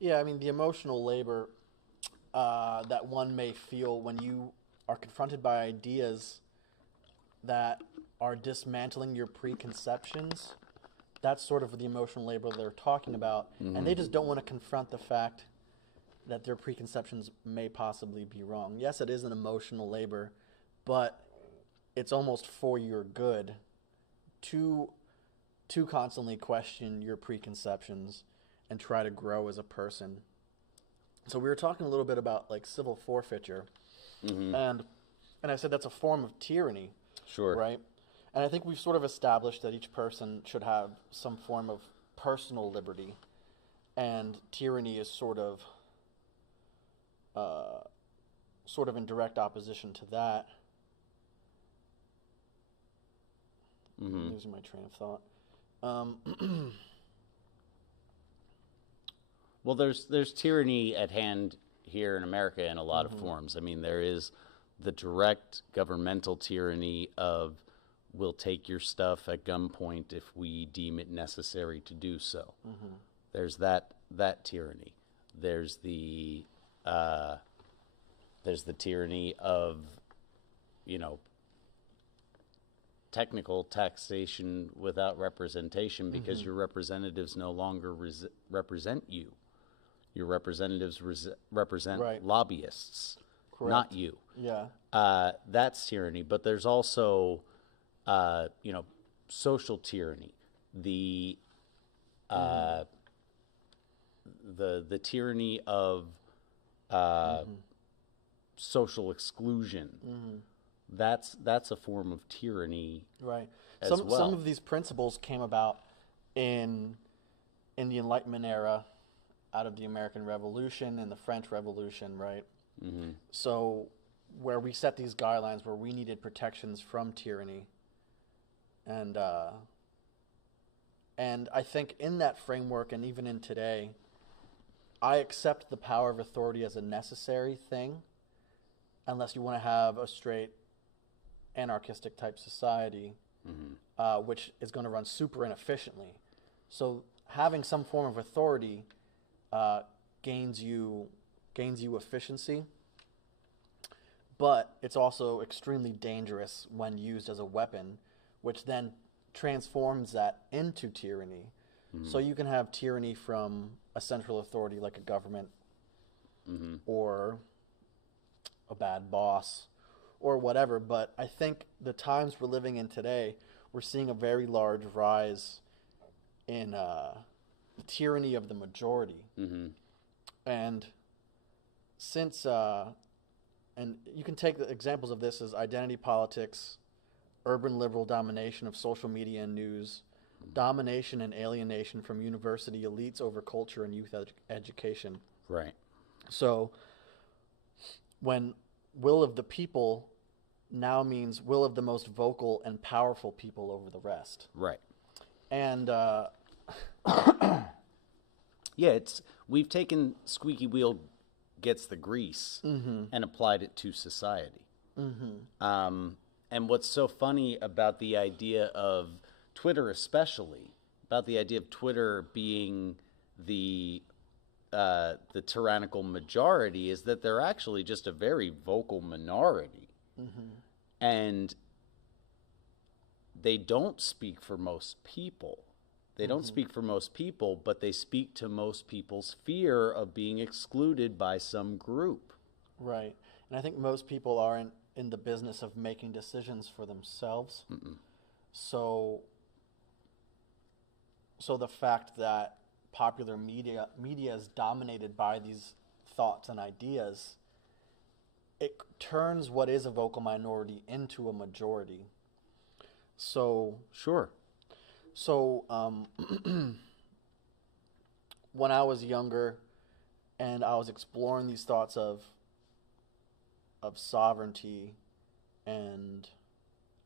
Yeah, I mean, the emotional labor that one may feel when you are confronted by ideas that are dismantling your preconceptions, that's sort of the emotional labor they're talking about. And they just don't want to confront the fact that their preconceptions may possibly be wrong. Yes, it is an emotional labor, but it's almost for your good to constantly question your preconceptions and try to grow as a person. So we were talking a little bit about like civil forfeiture, and I said that's a form of tyranny, Sure. right? And I think we've sort of established that each person should have some form of personal liberty, and tyranny is sort of in direct opposition to that. I'm losing my train of thought. Well, there's tyranny at hand here in America in a lot of forms. I mean, there is the direct governmental tyranny of we'll take your stuff at gunpoint if we deem it necessary to do so. There's that tyranny. There's the tyranny of, you know, technical taxation without representation because your representatives no longer represent you. Your representatives represent Right. lobbyists, Correct. not you. Yeah. That's tyranny. But there's also, social tyranny. The the tyranny of social exclusion. That's a form of tyranny. Right. As Some well. of these principles came about in the Enlightenment era, out of the American Revolution and the French Revolution, right? So where we set these guidelines where we needed protections from tyranny, and I think in that framework and even in today, I accept the power of authority as a necessary thing, unless you want to have a straight anarchistic type society, which is going to run super inefficiently. So having some form of authority gains you efficiency, but it's also extremely dangerous when used as a weapon, which then transforms that into tyranny. So you can have tyranny from a central authority like a government, or a bad boss, or whatever. But I think the times we're living in today, we're seeing a very large rise in the tyranny of the majority. And since, and you can take the examples of this as identity politics, urban liberal domination of social media and news, domination and alienation from university elites over culture and youth education. Right. So when will of the people now means will of the most vocal and powerful people over the rest. Right. And Yeah, we've taken squeaky wheel gets the grease and applied it to society. And what's so funny about the idea of Twitter, especially about the idea of Twitter being the tyrannical majority, is that they're actually just a very vocal minority, and they don't speak for most people. They don't speak for most people, but they speak to most people's fear of being excluded by some group. right. And I think most people aren't in the business of making decisions for themselves. So the fact that popular media is dominated by these thoughts and ideas, it turns what is a vocal minority into a majority. So Sure. when I was younger and I was exploring these thoughts of sovereignty and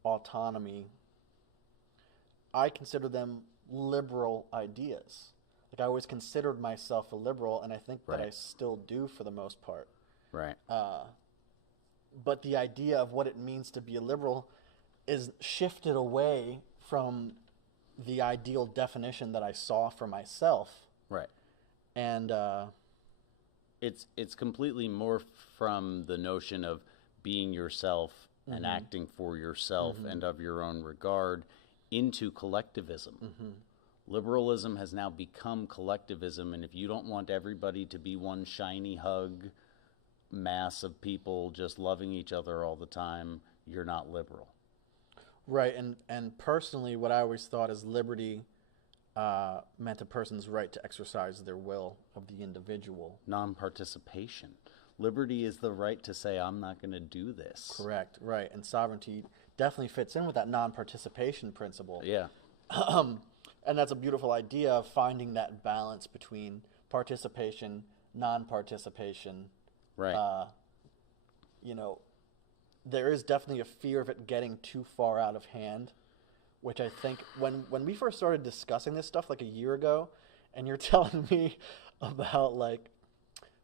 autonomy, I consider them liberal ideas. Like I always considered myself a liberal, and I think that I Right. still do for the most part. Right. But the idea of what it means to be a liberal is shifted away from the ideal definition that I saw for myself. Right. And It's completely morphed from the notion of being yourself and acting for yourself and of your own regard into collectivism. Liberalism has now become collectivism, and if you don't want everybody to be one shiny hug mass of people just loving each other all the time, you're not liberal. right, and personally, what I always thought is liberty meant a person's right to exercise their will of the individual. Non-participation. Liberty is the right to say, I'm not going to do this. Correct, right, and sovereignty definitely fits in with that non-participation principle. Yeah. And that's a beautiful idea of finding that balance between participation, non-participation. Right. You know, there is definitely a fear of it getting too far out of hand, which I think when we first started discussing this stuff like a year ago, and you're telling me about like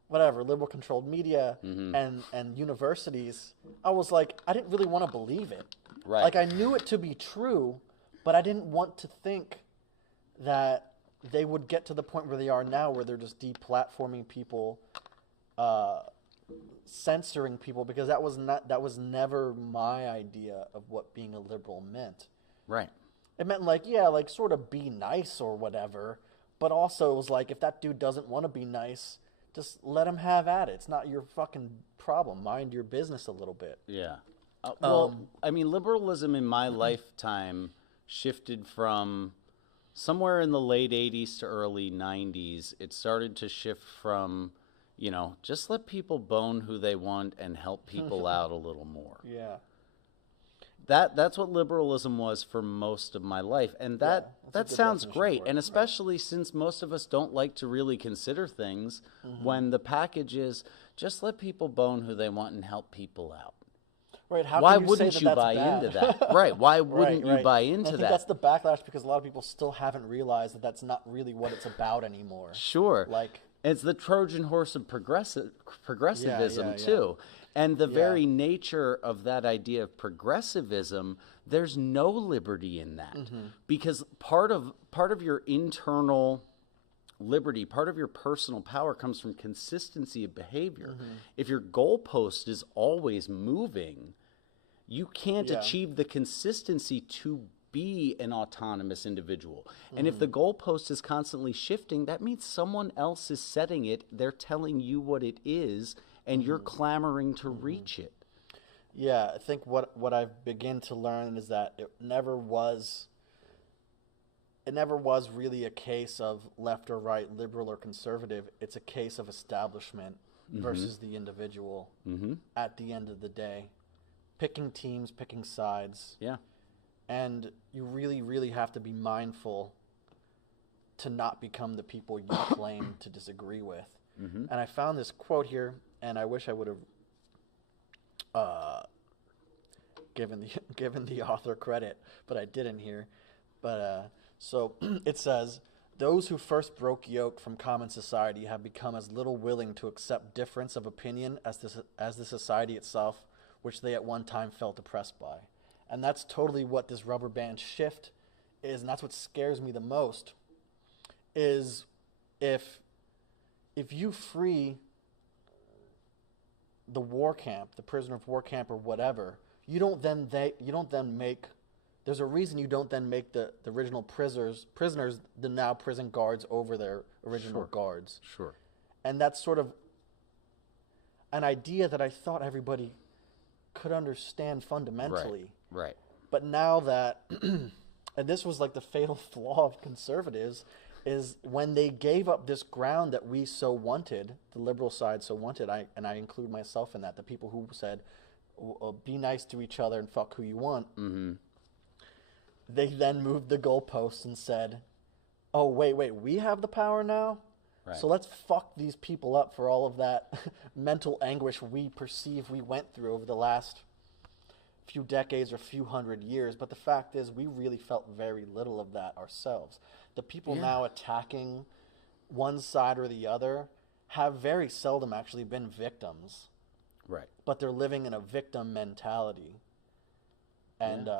whatever liberal controlled media and universities, I was like, I didn't really want to believe it. Right. Like I knew it to be true, but I didn't want to think that they would get to the point where they are now, where they're just deplatforming people, censoring people, because that was never my idea of what being a liberal meant. Right. It meant like, yeah, like sort of be nice or whatever, but also it was like, if that dude doesn't want to be nice, just let him have at it. It's not your fucking problem. Mind your business a little bit. Yeah. Well, I mean, liberalism in my lifetime shifted from somewhere in the late 80s to early 90s. It started to shift from, just let people bone who they want and help people out a little more. Yeah. That's what liberalism was for most of my life, and that sounds great. And especially since most of us don't like to really consider things, when the package is just let people bone who they want and help people out. Right? How Why can you wouldn't say you that buy that's into bad? that? Right? Why wouldn't you buy into and I think that? that's the backlash, because a lot of people still haven't realized that that's not really what it's about anymore. Sure. Like It's the Trojan horse of progressivism yeah. too. And the very nature of that idea of progressivism, there's no liberty in that. Because part of your internal liberty, part of your personal power comes from consistency of behavior. If your goalpost is always moving, you can't achieve the consistency to be an autonomous individual. And if the goalpost is constantly shifting, that means someone else is setting it. They're telling you what it is, and you're clamoring to reach it. Yeah, I think what I've begun to learn is that it never was really a case of left or right, liberal or conservative. It's a case of establishment versus the individual at the end of the day. Picking teams, picking sides. Yeah. And you really, really have to be mindful to not become the people you claim to disagree with. And I found this quote here, and I wish I would have given the author credit, but I didn't here. But so it says, "Those who first broke yoke from common society have become as little willing to accept difference of opinion as the society itself, which they at one time felt oppressed by." And that's totally what this rubber band shift is, and that's what scares me the most, is if you free the war camp, the prisoner of war camp or whatever, there's a reason you don't then make the original prisoners the now prison guards over their original guards. Sure. And that's sort of an idea that I thought everybody could understand fundamentally. Right. But now that, and this was like the fatal flaw of conservatives, is when they gave up this ground that we so wanted, the liberal side so wanted, I include myself in that, the people who said, be nice to each other and fuck who you want, they then moved the goalposts and said, oh, wait, we have the power now? Right. So let's fuck these people up for all of that mental anguish we perceive we went through over the last few decades or few hundred years. But the fact is, we really felt very little of that ourselves. The people now attacking one side or the other have very seldom actually been victims. Right. But they're living in a victim mentality. And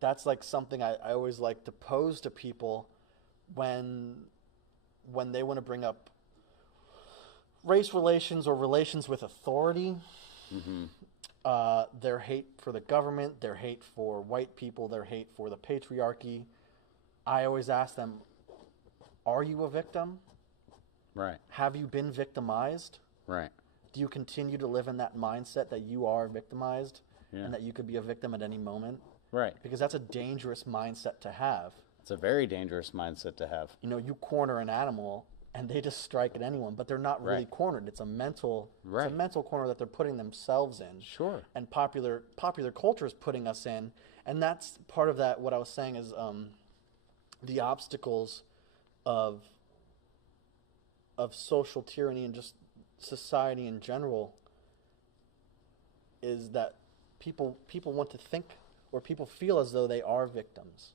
that's like something I always like to pose to people when they want to bring up race relations or relations with authority, their hate for the government, their hate for white people, their hate for the patriarchy. I always ask them, are you a victim? Right. Have you been victimized? Right. Do you continue to live in that mindset that you are victimized Yeah. and that you could be a victim at any moment? Right. Because that's a dangerous mindset to have. It's a very dangerous mindset to have. You know, you corner an animal and they just strike at anyone, but they're not really Right. cornered. It's a mental Right. corner that they're putting themselves in. Sure. And popular culture is putting us in, and that's part of that. What I was saying is the obstacles of social tyranny and just society in general is that people want to think, or people feel as though they are victims,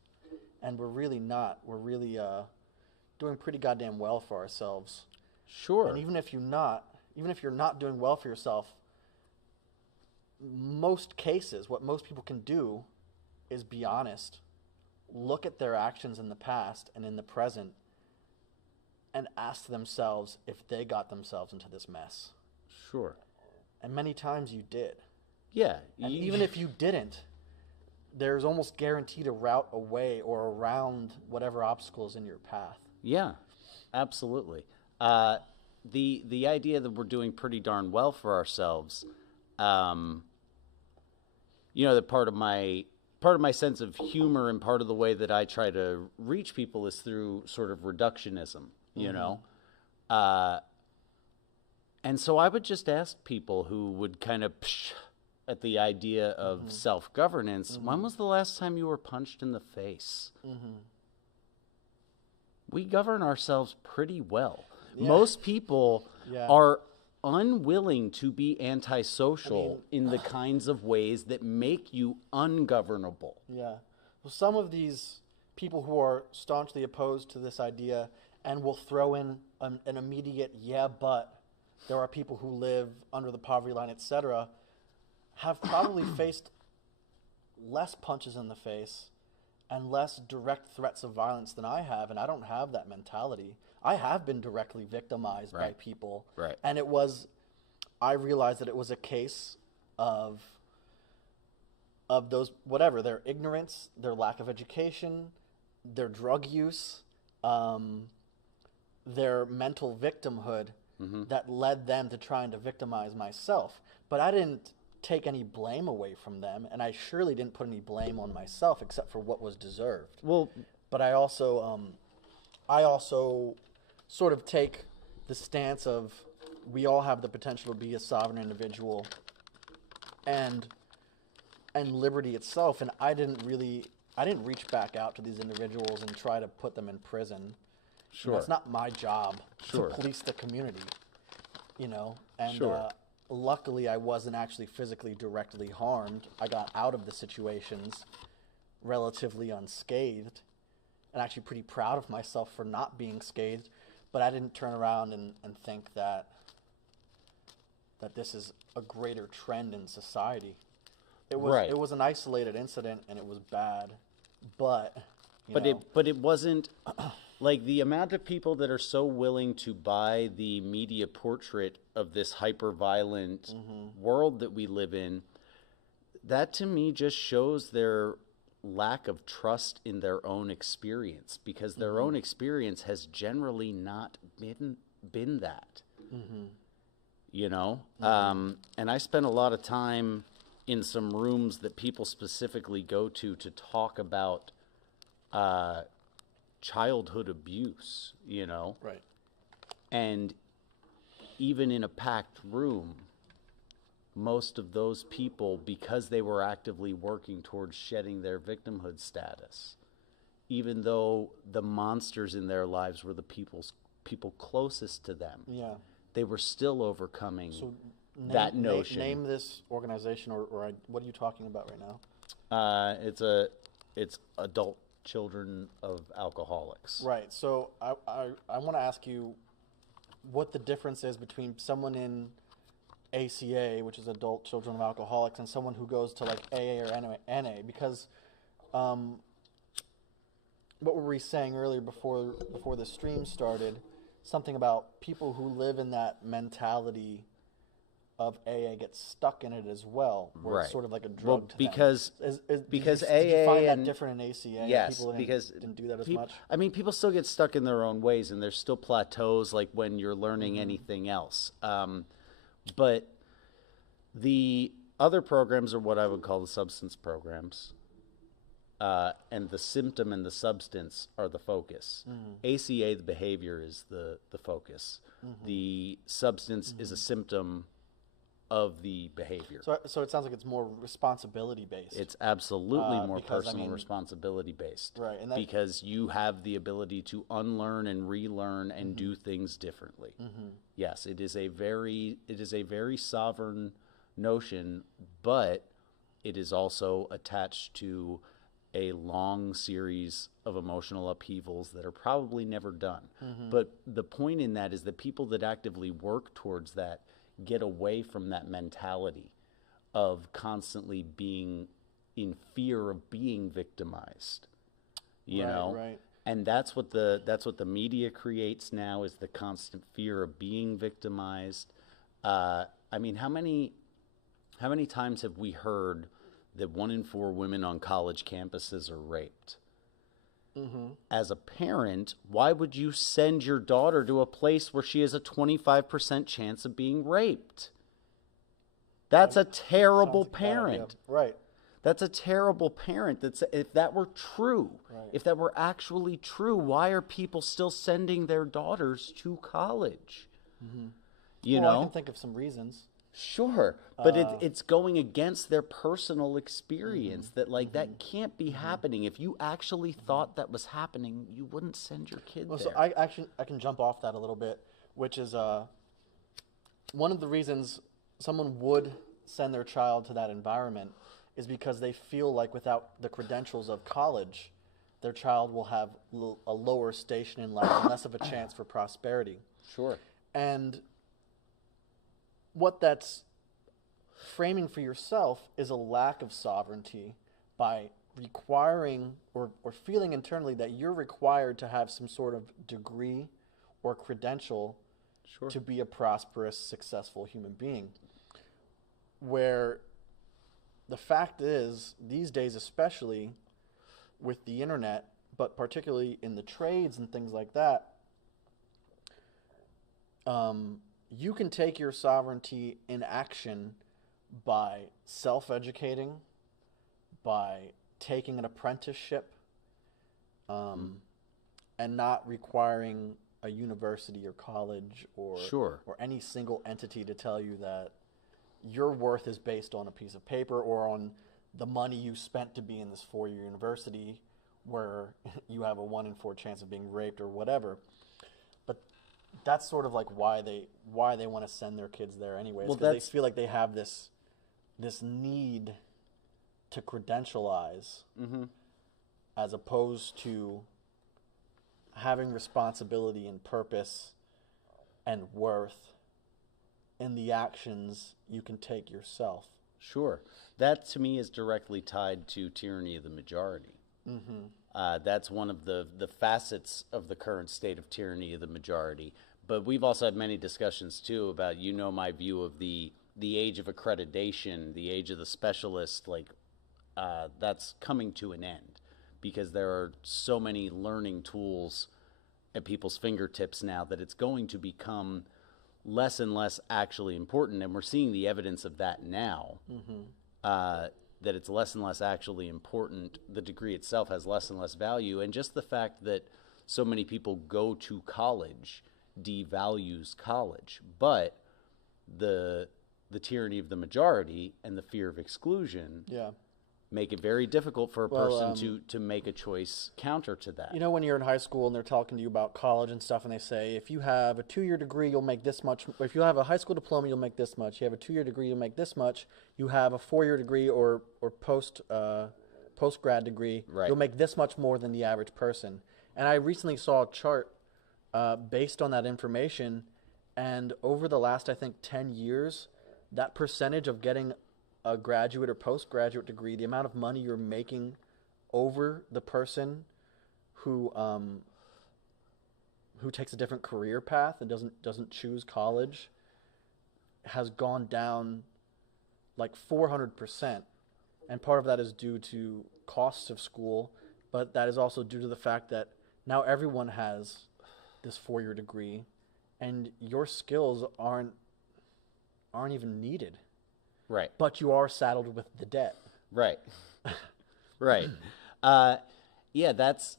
and we're really not. We're really doing pretty goddamn well for ourselves. Sure. And even if you're not doing well for yourself, most cases, what most people can do is be honest, look at their actions in the past and in the present, and ask themselves if they got themselves into this mess. Sure. And many times you did. Yeah. And even if you didn't, there's almost guaranteed a route away or around whatever obstacles in your path. Yeah, absolutely. The idea that we're doing pretty darn well for ourselves, that part of my sense of humor and part of the way that I try to reach people is through sort of reductionism, you know? And so I would just ask people who would kind of psh at the idea of self-governance, when was the last time you were punched in the face? We govern ourselves pretty well. Yeah. Most people Yeah. are unwilling to be antisocial in the kinds of ways that make you ungovernable. Yeah. Well, some of these people who are staunchly opposed to this idea and will throw in an immediate, yeah, but there are people who live under the poverty line, etc., have probably faced less punches in the face and less direct threats of violence than I have, and I don't have that mentality. I have been directly victimized by Right. people. Right. And I realized that it was a case of those, whatever, their ignorance, their lack of education, their drug use, their mental victimhood that led them to trying to victimize myself. But I didn't take any blame away from them, and I surely didn't put any blame on myself except for what was deserved. Well, But I also sort of take the stance of we all have the potential to be a sovereign individual and liberty itself, and I didn't reach back out to these individuals and try to put them in prison. sure. You know, it's not my job Sure. to police the community, and Sure. luckily I wasn't actually physically directly harmed. I got out of the situations relatively unscathed, and actually pretty proud of myself for not being scathed, but I didn't turn around and think that this is a greater trend in society. It was Right. It was an isolated incident and it was bad, but it wasn't like the amount of people that are so willing to buy the media portrait of this hyper-violent world that we live in. That to me just shows their lack of trust in their own experience, because their own experience has generally not been that. And I spent a lot of time in some rooms that people specifically go to talk about childhood abuse, right. and even in a packed room, most of those people, because they were actively working towards shedding their victimhood status, even though the monsters in their lives were the people closest to them, Yeah. they were still overcoming So that notion. Name this organization, or what are you talking about right now? It's adult children of alcoholics. Right. So I want to ask you what the difference is between someone in ACA, which is Adult Children of Alcoholics, and someone who goes to like AA or NA, because what were we saying earlier before the stream started? something about people who live in that mentality of AA get stuck in it as well, where it's Right. sort of like a drug Well, to them. because Did you AA find that and different in ACA? yes, People because didn't do that as peop- much. I mean, people still get stuck in their own ways, and there's still plateaus like when you're learning anything else. But the other programs are what I would call the substance programs. And the symptom and the substance are the focus. ACA, the behavior, is the focus. The substance is a symptom of the behavior. So it sounds like it's more responsibility based. It's absolutely more because, I personal mean- responsibility based. Right, and that- because you have the ability to unlearn and relearn and do things differently. Yes, it is a very sovereign notion, but it is also attached to a long series of emotional upheavals that are probably never done. But the point in that is that people that actively work towards that get away from that mentality of constantly being in fear of being victimized. You Right, know? right. And that's what the media creates now, is the constant fear of being victimized. I mean, how many times have we heard that 1 in 4 women on college campuses are raped? As a parent, why would you send your daughter to a place where she has a 25% chance of being raped? That's a terrible Sounds like a bad idea. parent. Right. That's a terrible parent. If that were true, Right. if that were actually true, why are people still sending their daughters to college? You Well, I know? can think of some reasons. Sure, but it's going against their personal experience that that can't be happening. If you actually thought that was happening, you wouldn't send your kid Well, there. so I can jump off that a little bit, which is one of the reasons someone would send their child to that environment is because they feel like without the credentials of college, their child will have a lower station in life and less of a chance for prosperity. Sure. And what that's framing for yourself is a lack of sovereignty by requiring or feeling internally that you're required to have some sort of degree or credential Sure. to be a prosperous, successful human being. Where the fact is, these days, especially with the internet, but particularly in the trades and things like that, you can take your sovereignty in action by self-educating, by taking an apprenticeship, and not requiring a university or college or Sure. or any single entity to tell you that your worth is based on a piece of paper or on the money you spent to be in this four-year university where you have a 1 in 4 chance of being raped or whatever. But that's sort of like why they want to send their kids there anyways, Well, because they that's- feel like they have this need to credentialize as opposed to having responsibility and purpose and worth in the actions you can take yourself. Sure. That to me is directly tied to tyranny of the majority. That's one of the facets of the current state of tyranny of the majority. But we've also had many discussions too about, my view of the age of accreditation, the age of the specialist, that's coming to an end because there are so many learning tools at people's fingertips now that it's going to become less and less actually important. And we're seeing the evidence of that now, that it's less and less actually important. The degree itself has less and less value. And just the fact that so many people go to college devalues college. But the tyranny of the majority and the fear of exclusion Yeah. make it very difficult for a Well, person to make a choice counter to that. You know, when you're in high school and they're talking to you about college and stuff, and they say, if you have a 2-year degree, you'll make this much. If you have a high school diploma, you'll make this much. You have a 2-year degree, you'll make this much. You have a 4-year degree or post grad degree, Right. you'll make this much more than the average person. And I recently saw a chart based on that information, and over the last, I think, 10 years, that percentage of getting a graduate or postgraduate degree, the amount of money you're making over the person who takes a different career path and doesn't choose college has gone down like 400%. And part of that is due to costs of school, but that is also due to the fact that now everyone has this 4-year degree, and your skills aren't even needed. Right. But you are saddled with the debt. Right. Right. Yeah, that's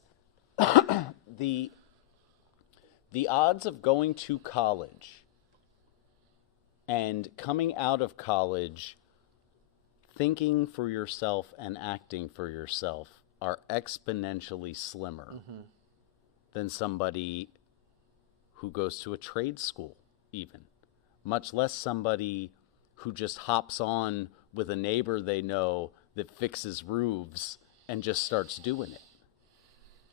the odds of going to college and coming out of college thinking for yourself and acting for yourself are exponentially slimmer than somebody who goes to a trade school, even, much less somebody who just hops on with a neighbor they know that fixes roofs and just starts doing it,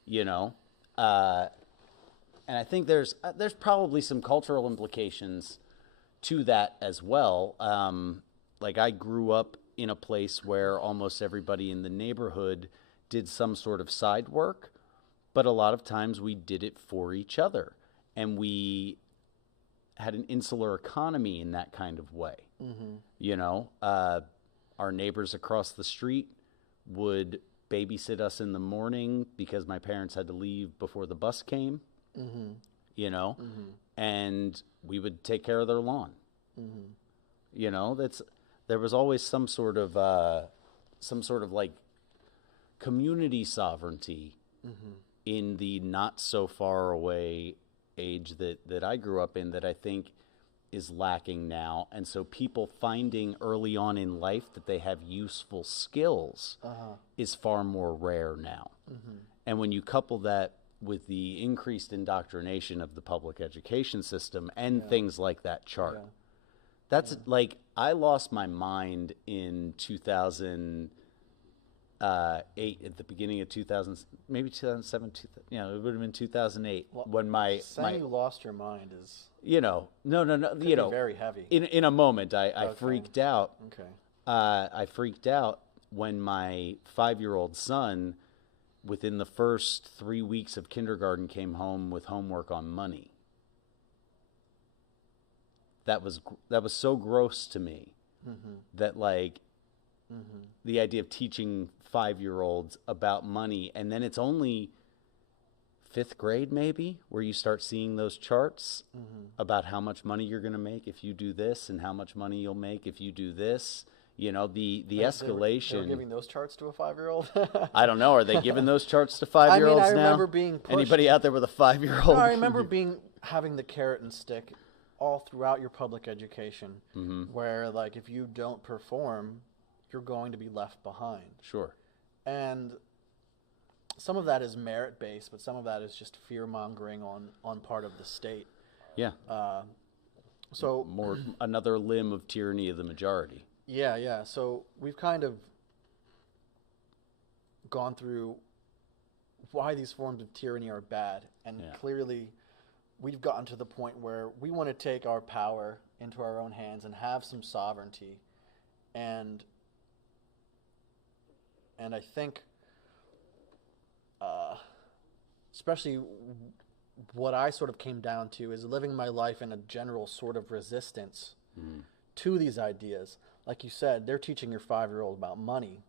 you know? And I think there's probably some cultural implications to that as well. Like, I grew up in a place where almost everybody in the neighborhood did some sort of side work, but a lot of times we did it for each other, and we had an insular economy in that kind of way. You know, our neighbors across the street would babysit us in the morning because my parents had to leave before the bus came, you know, and we would take care of their lawn. You know, there was always some sort of like community sovereignty in the not so far away age that I grew up in that I think is lacking now. And so people finding early on in life that they have useful skills is far more rare now. And when you couple that with the increased indoctrination of the public education system and things like that chart, that's like, I lost my mind in 2008, at the beginning of 2000, maybe 2007, you know, it would have been 2008 when Saying you lost your mind is, you know, no, you know, very heavy. In a moment, I freaked out. Okay. I freaked out when my 5-year-old son, within the first 3 weeks of kindergarten, came home with homework on money. That was so gross to me that, like, the idea of teaching 5-year-olds about money, and then it's only 5th grade maybe where you start seeing those charts about how much money you're going to make if you do this and how much money you'll make if you do this. You know, the escalation. They were giving those charts to a 5-year-old? I don't know. Are they giving those charts to 5-year-olds now? I remember being pushed. Anybody out there with a 5-year-old? No, I remember having the carrot and stick all throughout your public education, where, like, if you don't perform, you're going to be left behind. Sure. And some of that is merit-based, but some of that is just fear-mongering on part of the state. Yeah. So another limb of tyranny of the majority. Yeah. So we've kind of gone through why these forms of tyranny are bad, and clearly we've gotten to the point where we want to take our power into our own hands and have some sovereignty. And I think, especially what I sort of came down to is living my life in a general sort of resistance to these ideas. Like you said, they're teaching your 5-year-old about money.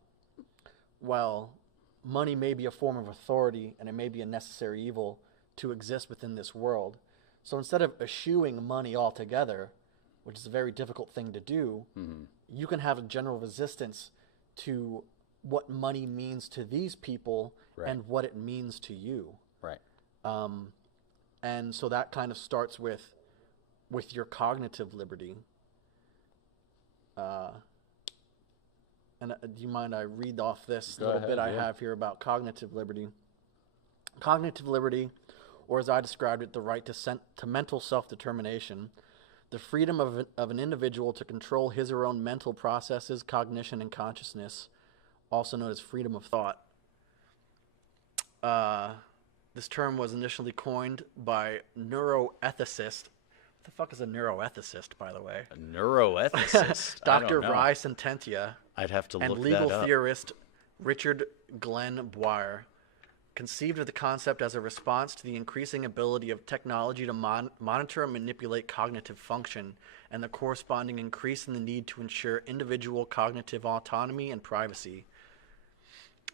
Well, money may be a form of authority, and it may be a necessary evil to exist within this world. So instead of eschewing money altogether, which is a very difficult thing to do, you can have a general resistance to what money means to these people and what it means to you. Right. And so that kind of starts with your cognitive liberty. And do you mind I read off this little bit I have here about cognitive liberty? Cognitive liberty, or as I described it, the right to mental self-determination, the freedom of an individual to control his or her own mental processes, cognition, and consciousness, also known as freedom of thought. This term was initially coined by neuroethicist. What the fuck is a neuroethicist, by the way? A neuroethicist? Dr. Rai Sententia. I'd have to look that up. And legal theorist Richard Glenn Boyer. conceived of the concept as a response to the increasing ability of technology to monitor and manipulate cognitive function and the corresponding increase in the need to ensure individual cognitive autonomy and privacy.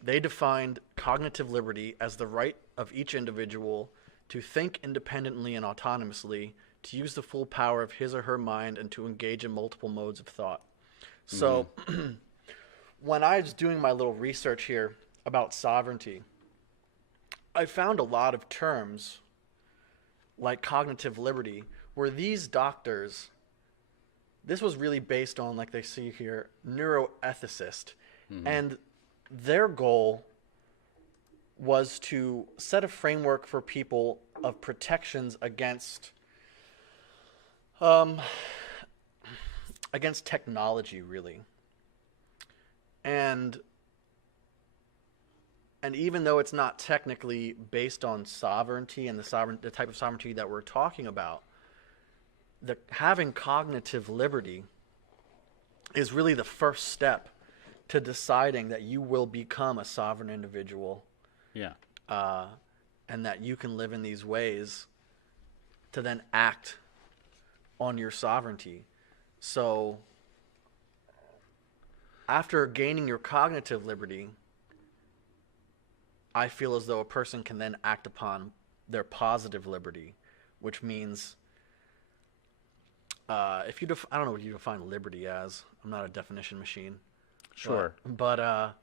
They defined cognitive liberty as the right of each individual to think independently and autonomously, to use the full power of his or her mind, and to engage in multiple modes of thought. So when I was doing my little research here about sovereignty, I found a lot of terms like cognitive liberty where these doctors, this was really based on, like they see here, neuroethicist. And their goal was to set a framework for people of protections against against technology, really. And even though it's not technically based on sovereignty and the type of sovereignty that we're talking about, having cognitive liberty is really the first step to deciding that you will become a sovereign individual. Yeah. And that you can live in these ways to then act on your sovereignty. So after gaining your cognitive liberty, I feel as though a person can then act upon their positive liberty, which means if you I don't know what you define liberty as. I'm not a definition machine. Sure. But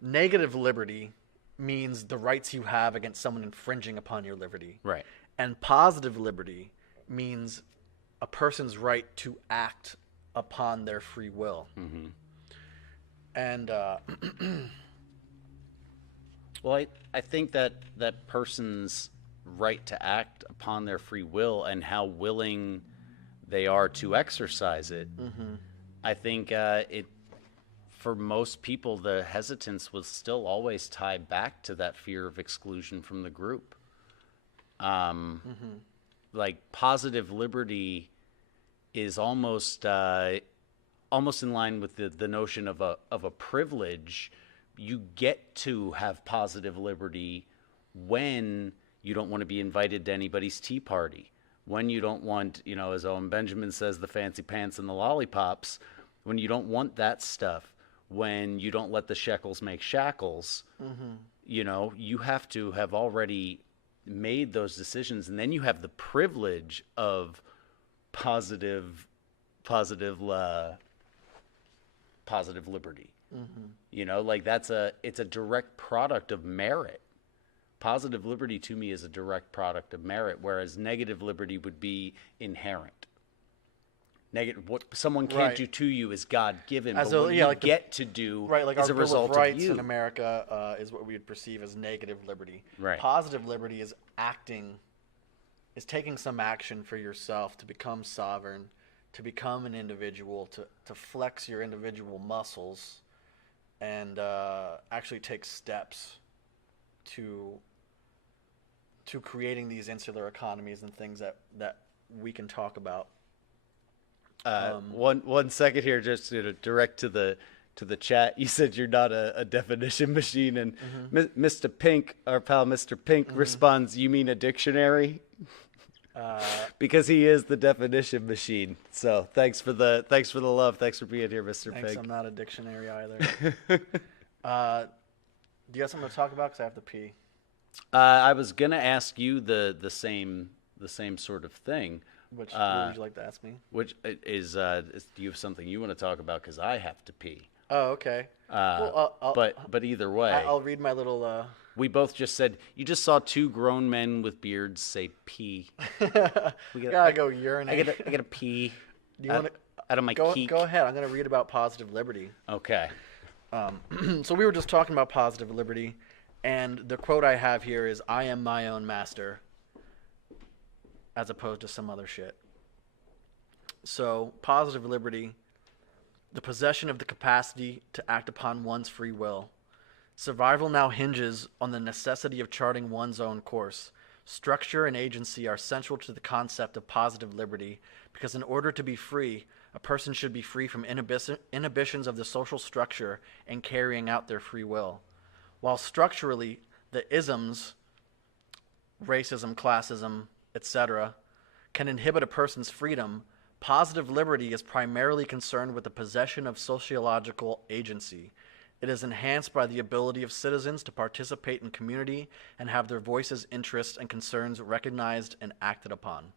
negative liberty means the rights you have against someone infringing upon your liberty. Right. And positive liberty means a person's right to act upon their free will. And well, I think that person's right to act upon their free will and how willing they are to exercise it, I think it, for most people, the hesitance was still always tied back to that fear of exclusion from the group. Like positive liberty is almost in line with the notion of a privilege. You get to have positive liberty when you don't want to be invited to anybody's tea party, when you don't want, as Owen Benjamin says, the fancy pants and the lollipops, when you don't want that stuff, when you don't let the shekels make shackles, you have to have already made those decisions, and then you have the privilege of positive liberty. Like it's a direct product of merit. Positive liberty to me is a direct product of merit, whereas negative liberty would be inherent. What someone can't do to you is God given, but what you get to do is a result of rights of you. In America is what we would perceive as negative liberty. Right. Positive liberty is taking some action for yourself to become sovereign, to become an individual, to flex your individual muscles, and actually take steps to creating these insular economies and things that we can talk about. 1 second here, just to direct to the chat. You said you're not a definition machine, and Mr. Pink, our pal Mr. Pink, responds, "You mean a dictionary?" Because he is the definition machine. So thanks for the love. Thanks for being here, Mr. Thanks. Pink. I'm not a dictionary either. Do you have something to talk about? Because I have to pee. I was gonna ask you the same sort of thing. What would you like to ask me? Which is do you have something you want to talk about? Because I have to pee. Oh, okay. But either way, I'll read my little. We both just said you just saw two grown men with beards say pee. Gotta go urinate. I gotta pee. Do you want to? Out of my Go keek. ahead. I'm gonna read about positive liberty. Okay. So we were just talking about positive liberty, and the quote I have here is, "I am my own master," as opposed to some other shit. So positive liberty, the possession of the capacity to act upon one's free will. Survival now hinges on the necessity of charting one's own course. Structure and agency are central to the concept of positive liberty, because in order to be free, a person should be free from inhibitions of the social structure and carrying out their free will. While structurally, the isms, racism, classism, etc., can inhibit a person's freedom, positive liberty is primarily concerned with the possession of sociological agency. It is enhanced by the ability of citizens to participate in community and have their voices, interests, and concerns recognized and acted upon.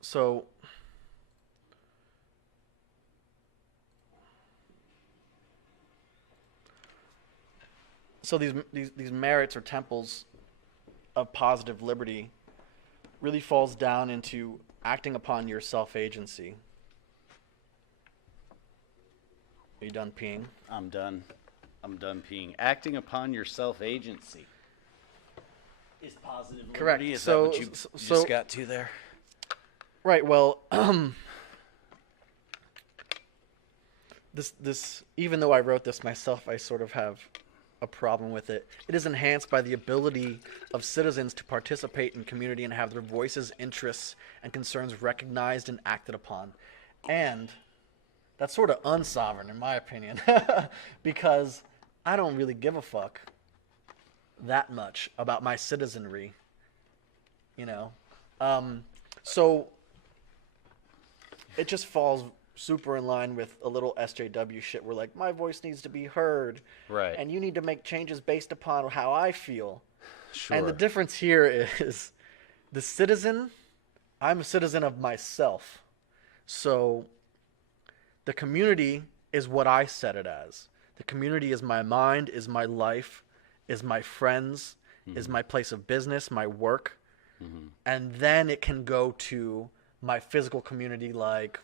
So, these merits or temples of positive liberty really falls down into acting upon your self-agency. Are you done peeing? I'm done. I'm done peeing. Acting upon your self-agency is positive liberty. Correct. Is So- that what you so- just got to there? Right, well, this even though I wrote this myself, I sort of have a problem with it. It is enhanced by the ability of citizens to participate in community and have their voices, interests, and concerns recognized and acted upon. And that's sort of unsovereign, in my opinion, because I don't really give a fuck that much about my citizenry, you know? So it just falls super in line with a little SJW shit where, like, my voice needs to be heard. Right. And you need to make changes based upon how I feel. Sure. And the difference here is the citizen, I'm a citizen of myself. So the community is what I set it as. The community is my mind, is my life, is my friends, is my place of business, my work. And then it can go to my physical community, like,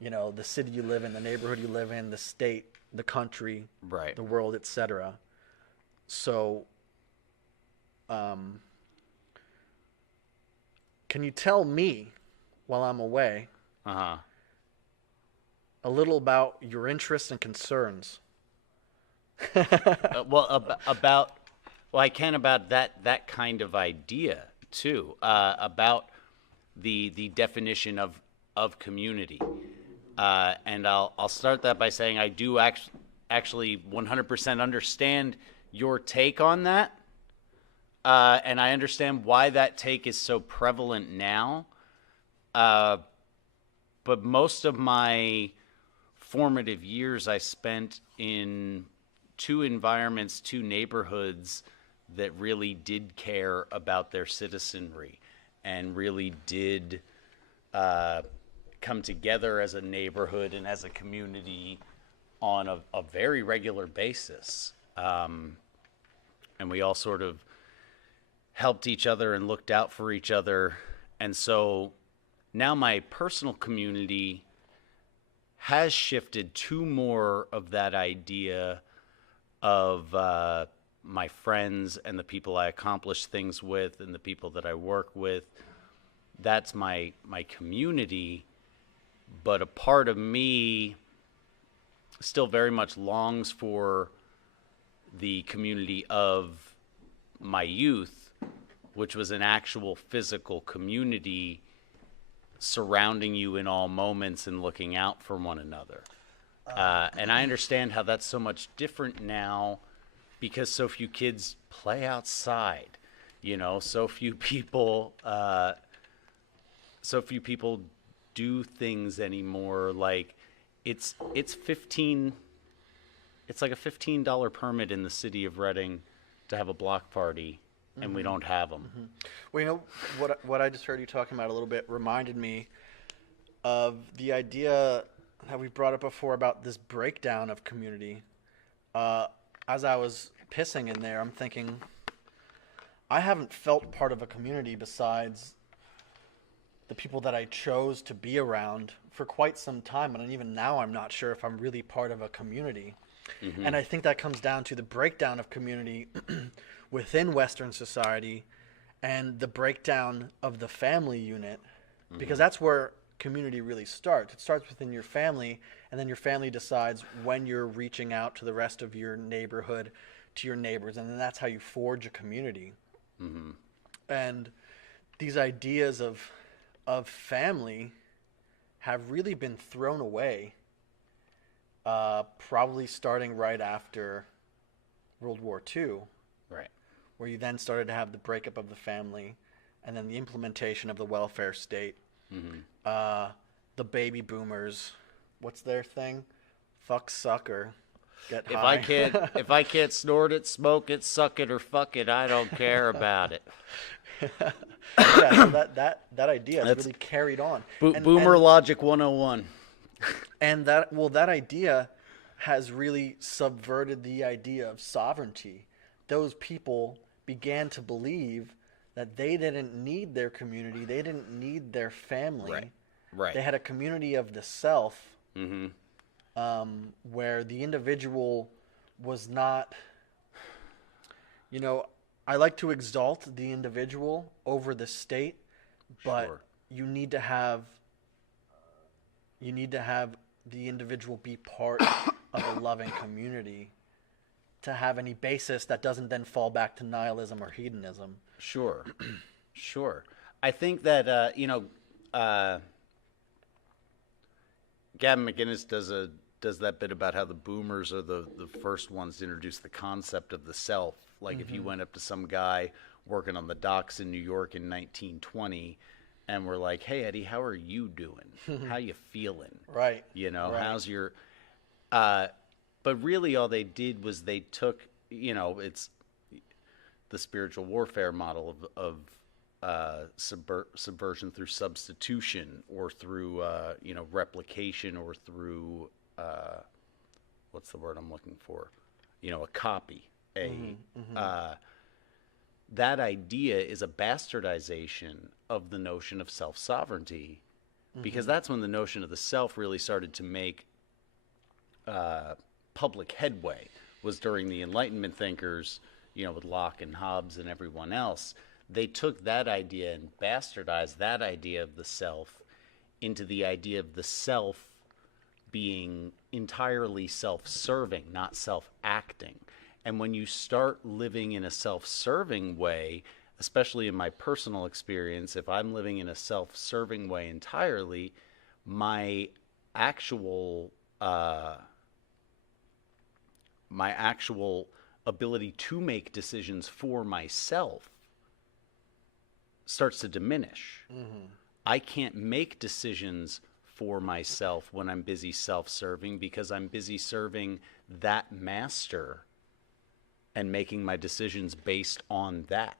you know, the city you live in, the neighborhood you live in, the state, the country, Right. the world, etc. So, can you tell me, while I'm away, Uh-huh. a little about your interests and concerns? I can about that kind of idea too, about the definition of community, and I'll start that by saying I do actually 100% understand your take on that, and I understand why that take is so prevalent now, but most of my formative years I spent in two environments, two neighborhoods that really did care about their citizenry and really did come together as a neighborhood and as a community on a very regular basis. And we all sort of helped each other and looked out for each other. And so now my personal community has shifted to more of that idea of my friends and the people I accomplish things with and the people that I work with. That's my community, but a part of me still very much longs for the community of my youth, which was an actual physical community surrounding you in all moments and looking out for one another. And I understand how that's so much different now because so few kids play outside, you know, so few people do things anymore. Like it's like a $15 permit in the city of Reading to have a block party, and we don't have them. Well, you know, what I just heard you talking about a little bit reminded me of the idea that we brought up before about this breakdown of community. As I was pissing in there, I'm thinking, I haven't felt part of a community besides the people that I chose to be around for quite some time. And even now, I'm not sure if I'm really part of a community. And I think that comes down to the breakdown of community within Western society and the breakdown of the family unit, because that's where community really starts. It starts within your family, and then your family decides when you're reaching out to the rest of your neighborhood, to your neighbors, and then that's how you forge a community. And these ideas of family have really been thrown away, probably starting right after World War II, Right. where you then started to have the breakup of the family and then the implementation of the welfare state. The baby boomers, what's their thing? Fuck, sucker, get If high. if I can't snort it, smoke it, suck it, or fuck it, I don't care about it. Yeah, so that idea is That's- really carried on. Boomer logic 101. And that idea has really subverted the idea of sovereignty. Those people began to believe that they didn't need their community, they didn't need their family. Right. They had a community of the self, where the individual was not, I like to exalt the individual over the state, but Sure. you need to have the individual be part of a loving community to have any basis that doesn't then fall back to nihilism or hedonism. Sure. Sure. I think that, Gavin McInnes does that bit about how the boomers are the first ones to introduce the concept of the self. Like if you went up to some guy working on the docks in New York in 1920 and were like, "Hey Eddie, how are you doing? How you feeling? Right. Right. How's your but really all they did was they took, it's the spiritual warfare model of subversion through substitution or through replication or through what's the word I'm looking for? A copy. That idea is a bastardization of the notion of self-sovereignty, because that's when the notion of the self really started to make public headway, was during the Enlightenment thinkers, with Locke and Hobbes and everyone else. They took that idea and bastardized that idea of the self into the idea of the self being entirely self-serving, not self-acting. And when you start living in a self-serving way, especially in my personal experience, if I'm living in a self-serving way entirely, my actual ability to make decisions for myself starts to diminish. I can't make decisions for myself when I'm busy self-serving, because I'm busy serving that master and making my decisions based on that.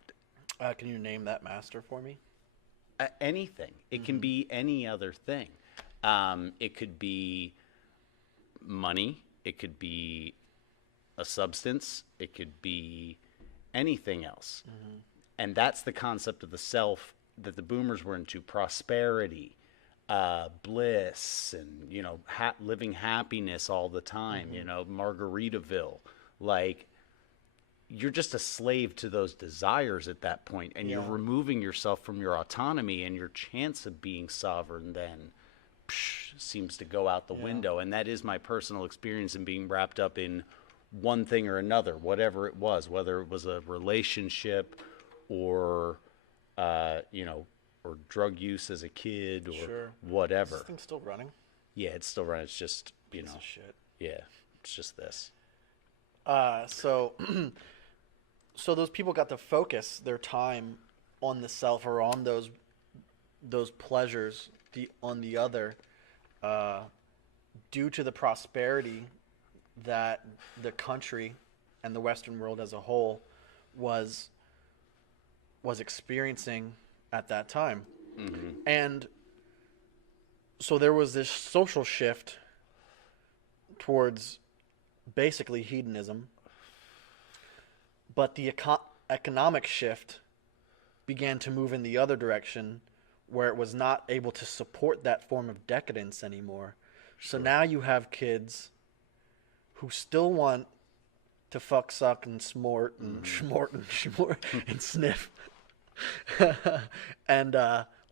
Can you name that master for me? Anything. It can be any other thing. It could be money. It could be a substance. It could be anything else. And that's the concept of the self that the boomers were into: prosperity, bliss, and living happiness all the time. Margaritaville. Like, you're just a slave to those desires at that point, and you're removing yourself from your autonomy, and your chance of being sovereign then seems to go out the window. And that is my personal experience in being wrapped up in one thing or another, whatever it was, whether it was a relationship or or drug use as a kid or whatever. Is this thing still running? Yeah, it's still running. It's just, Piece of shit. yeah, it's just this. So those people got to focus their time on the self, or on those pleasures on the other, due to the prosperity that the country and the Western world as a whole was experiencing at that time. And so there was this social shift towards basically hedonism, but the economic shift began to move in the other direction, where it was not able to support that form of decadence anymore. So now you have kids who still want to fuck, suck, and smort, and schmort, and schmort, and sniff. And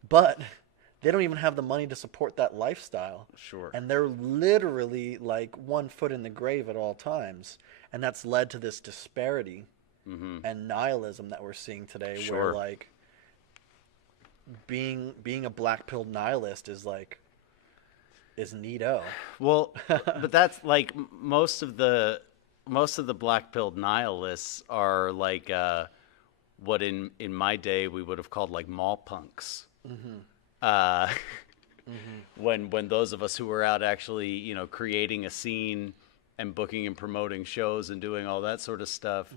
but they don't even have the money to support that lifestyle. Sure. And they're literally like 1 foot in the grave at all times. And that's led to this disparity and nihilism that we're seeing today, where like being a black-pilled nihilist is like is neato. Well, but that's like most of the black-pilled nihilists are like what in my day we would have called like mall punks. Uh, when those of us who were out actually, creating a scene and booking and promoting shows and doing all that sort of stuff,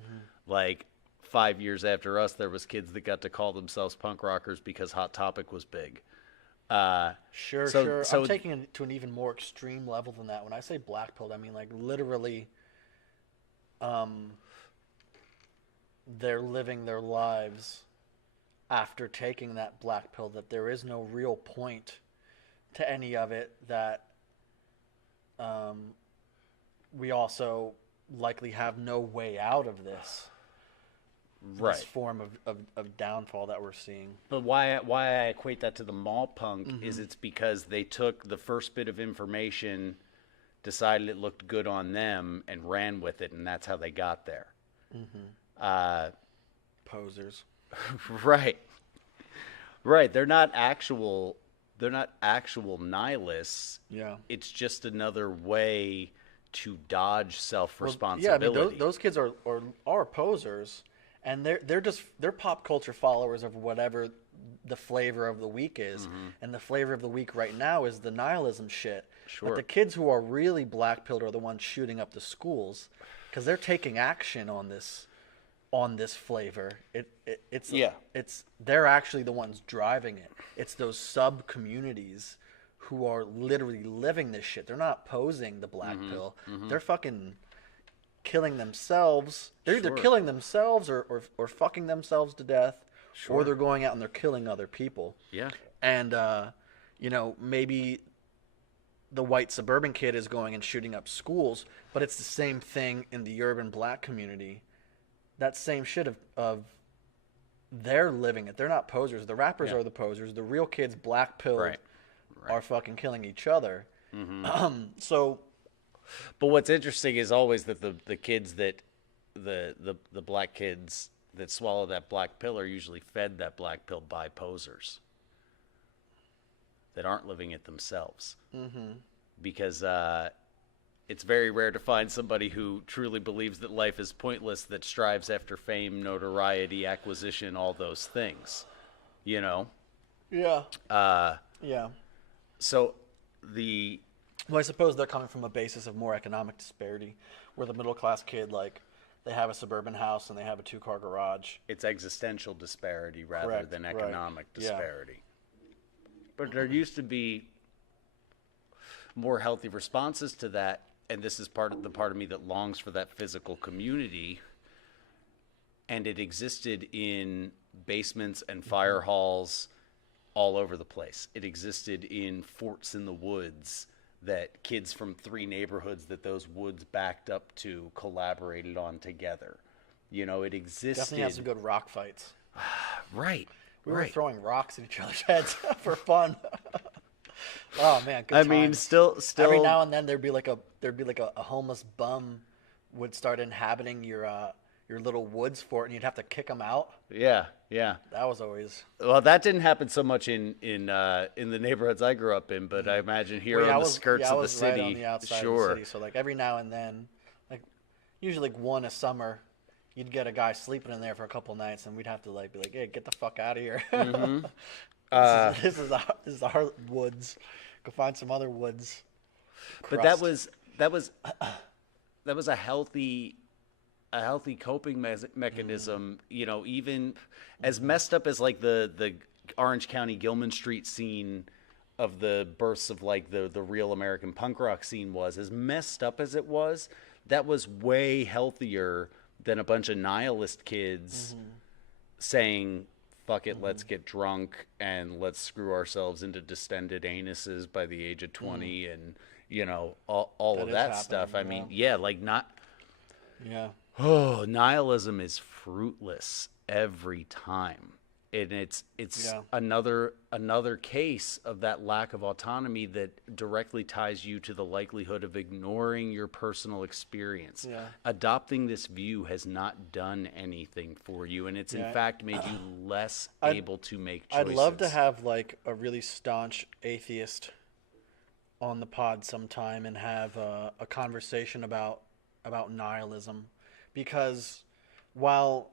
like 5 years after us, there was kids that got to call themselves punk rockers because Hot Topic was big. Sure, So- sure. so- I'm taking it to an even more extreme level than that. When I say black pilled, I mean like literally, they're living their lives after taking that black pill. That there is no real point to any of it. That we also likely have no way out of this. Right. This form of downfall that we're seeing. But why I equate that to the mall punk is it's because they took the first bit of information, decided it looked good on them, and ran with it, and that's how they got there. Posers. Right. Right. They're not actual nihilists. Yeah. It's just another way to dodge Yeah, I self-responsibility. mean those kids are posers, and they're pop culture followers of whatever the flavor of the week is, and the flavor of the week right now is the nihilism shit. Sure. But the kids who are really black pilled are the ones shooting up the schools because they're taking action on this flavor. It's they're actually the ones driving it. It's those sub communities who are literally living this shit. They're not posing the black pill. They're fucking killing themselves. They're either Sure. killing themselves or fucking themselves to death, Sure. or they're going out and they're killing other people. Yeah. And maybe the white suburban kid is going and shooting up schools, but it's the same thing in the urban black community. That same shit of they're living it. They're not posers. The rappers Yeah. are the posers. The real kids, black pilled, Right. are fucking killing each other. So But what's interesting is always that the kids that the black kids that swallow that black pill are usually fed that black pill by posers that aren't living it themselves. Because it's very rare to find somebody who truly believes that life is pointless, that strives after fame, notoriety, acquisition, all those things. yeah, yeah. So the Well, I suppose they're coming from a basis of more economic disparity, where the middle class kid, like, they have a suburban house and they have a 2-car garage. it's existential disparity rather Correct, than right. economic Yeah. disparity. But there used to be more healthy responses to that, and this is part of me that longs for that physical community. And it existed in basements and fire halls all over the place. It existed in forts in the woods that kids from 3 neighborhoods that those woods backed up to collaborated on together. It existed. Definitely has some good rock fights. Right. We were right. throwing rocks at each other's heads for fun. Oh man, good I mean, times. still. Every now and then there'd be like a homeless bum would start inhabiting your little woods fort, and you'd have to kick them out. Yeah, yeah. That was always. Well, that didn't happen so much in the neighborhoods I grew up in, but I imagine here Well, yeah, on I the was- skirts yeah, I of the was city, right on the outside sure. of the city. So like every now and then, like usually like one a summer, you'd get a guy sleeping in there for a couple nights, and we'd have to like be like, "Hey, get the fuck out of here." This is our woods. Go find some other woods. But that was a healthy coping mechanism. Even as messed up as like the Orange County Gilman Street scene of the births of like the real American punk rock scene was, as messed up as it was, that was way healthier than a bunch of nihilist kids saying, fuck it, let's get drunk and let's screw ourselves into distended anuses by the age of 20 and all That of is that stuff. I happening, mean, yeah, like Yeah. nihilism is fruitless every time. And it's Yeah. another case of that lack of autonomy that directly ties you to the likelihood of ignoring your personal experience. Yeah. Adopting this view has not done anything for you, and it's Yeah. in fact made you less I'd- able to make I'd choices. love to have like a really staunch atheist on the pod sometime and have a conversation about nihilism, because while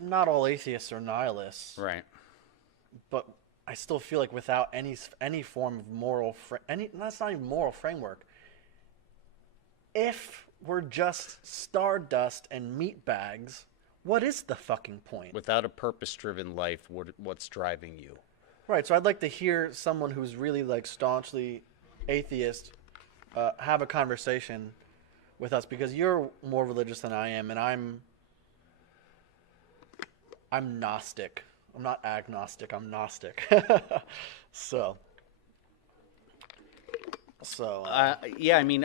not all atheists are nihilists, Right. but I still feel like without any form of that's not even moral framework. If we're just stardust and meat bags, what is the fucking point? Without a purpose-driven life, what's driving you? Right. So I'd like to hear someone who's really like staunchly atheist have a conversation with us, because you're more religious than I am, and I'm Gnostic. I'm not agnostic. I'm Gnostic. so. Yeah, I mean,